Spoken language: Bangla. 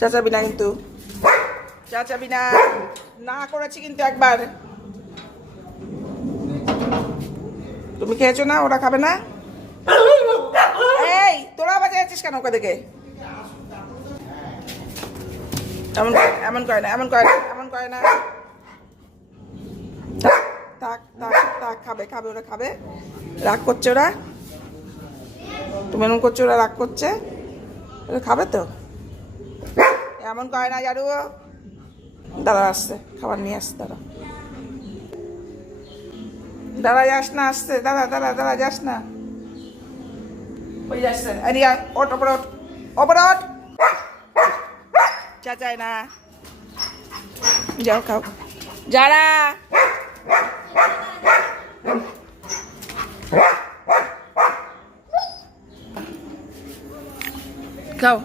চাচাবি না কিন্তু, চাচাবি না, না করেছি কিন্তু একবার। তুমি খেয়েছো না, ওরা খাবে না? এই তোরা বাজে আছিস কেন ওকে দেখে? এমন এমন করে না, এমন করে না, এমন করে না। থাক থাক থাক, খাবে খাবে, ওরা খাবে। রাগ করছে ওরা, তুমি এমন করছো, ওরা রাগ করছে, ওরা খাবে তো। এমন করে না জারু। দাঁড়া আসছে, খাবার নিয়ে আসছে, দাঁড়া দাঁড়া, যাস না, আসছে, দাঁড়া দাঁড়া দাঁড়া, যাস না, ওই যাচ্ছে। এদিকে আয়, ওঠ, ওপরে ওঠ, ওপরে ওঠ। চাচায় না, যাও খাও। যারা খাও।